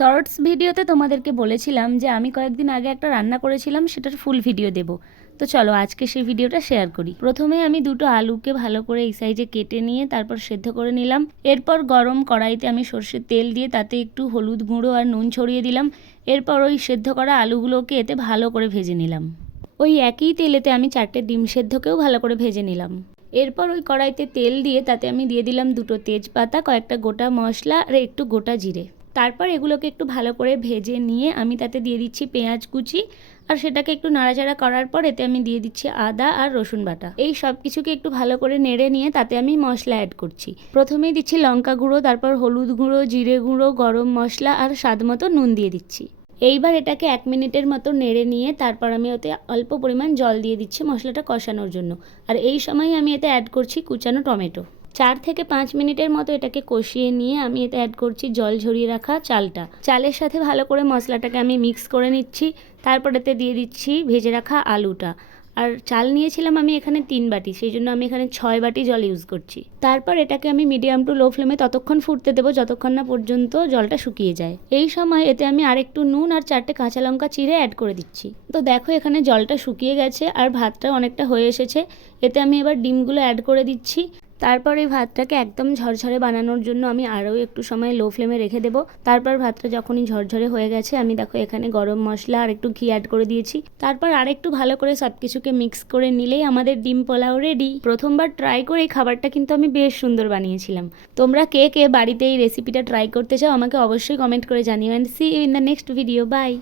Shorts ভিডিওতে তোমাদেরকে বলেছিলাম যে আমি কয়েকদিন আগে একটা রান্না করেছিলাম, সেটার ফুল ভিডিও দেব। তো চলো আজকে সেই ভিডিওটা শেয়ার করি। প্রথমে আমি দুটো আলুকে ভালো করে এই সাইজে কেটে নিয়ে তারপর সেদ্ধ করে নিলাম। এরপর গরম কড়াইতে আমি সর্ষের তেল দিয়ে তাতে একটু হলুদ গুঁড়ো আর নুন ছড়িয়ে দিলাম। এরপর ওই সেদ্ধ করা আলুগুলোকে এতে ভালো করে ভেজে নিলাম। ওই একই তেলেতে আমি 4টে ডিম সেদ্ধকেও ভালো করে ভেজে নিলাম। এরপর ওই কড়াইতে তেল দিয়ে তাতে আমি দিয়ে দিলাম দুটো তেজপাতা, কয়েকটা গোটা মশলা আর একটু গোটা জিরে। তারপর এগুলোকে একটু ভালো করে ভেজে নিয়ে আমি তাতে দিয়ে দিচ্ছি পেঁয়াজ কুচি, আর সেটাকে একটু নাড়াচাড়া করার পর এতে আমি দিয়ে দিচ্ছি আদা আর রসুন বাটা। এই সব কিছুকে একটু ভালো করে নেড়ে নিয়ে তাতে আমি মশলা অ্যাড করছি। প্রথমেই দিচ্ছি লঙ্কা গুঁড়ো, তারপর হলুদ গুঁড়ো, জিরে গুঁড়ো, গরম মশলা আর স্বাদ মতো নুন দিয়ে দিচ্ছি। এইবার এটাকে 1 মিনিটের মতো নেড়ে নিয়ে তারপর আমি ওতে অল্প পরিমাণ জল দিয়ে দিচ্ছি মশলাটা কষানোর জন্য। আর এই সময় আমি এতে অ্যাড করছি কুচানো টমেটো। 4 থেকে 5 মিনিটের মতো এটাকে কষিয়ে নিয়ে আমি এতে অ্যাড করছি জল ঝরিয়ে রাখা চালটা। চালের সাথে ভালো করে মশলাটাকে আমি মিক্স করে নিচ্ছি। তারপর এতে দিয়ে দিচ্ছি ভেজে রাখা আলুটা। আর চাল নিয়েছিলাম আমি এখানে 3 বাটি, সেই জন্য আমি এখানে 6 বাটি জল ইউজ করছি। তারপর এটাকে আমি মিডিয়াম টু লো ফ্লেমে ততক্ষণ ফুটতে দেবো যতক্ষণ না পর্যন্ত জলটা শুকিয়ে যায়। এই সময় এতে আমি আরেকটু নুন আর 4টে কাঁচা লঙ্কা চিড়ে অ্যাড করে দিচ্ছি। তো দেখো এখানে জলটা শুকিয়ে গেছে আর ভাতটা অনেকটা হয়ে এসেছে। এতে আমি এবার ডিমগুলো অ্যাড করে দিচ্ছি। তারপর এই ভাতটাকে একদম ঝরঝরে বানানোর জন্য আমি আরও একটু সময় লো ফ্লেমে রেখে দেবো। তারপর ভাতটা যখনই ঝরঝরে হয়ে গেছে আমি দেখো এখানে গরম মশলা আর একটু ঘি অ্যাড করে দিয়েছি। তারপর আরেকটু ভালো করে সব কিছুকে মিক্স করে নিলেই আমাদের ডিম পোলাও রেডি। প্রথমবার ট্রাই করে এই খাবারটা কিন্তু আমি বেশ সুন্দর বানিয়েছিলাম। তোমরা কে কে বাড়িতে এই রেসিপিটা ট্রাই করতে চাও আমাকে অবশ্যই কমেন্ট করে জানিও। And see you in the next video. By.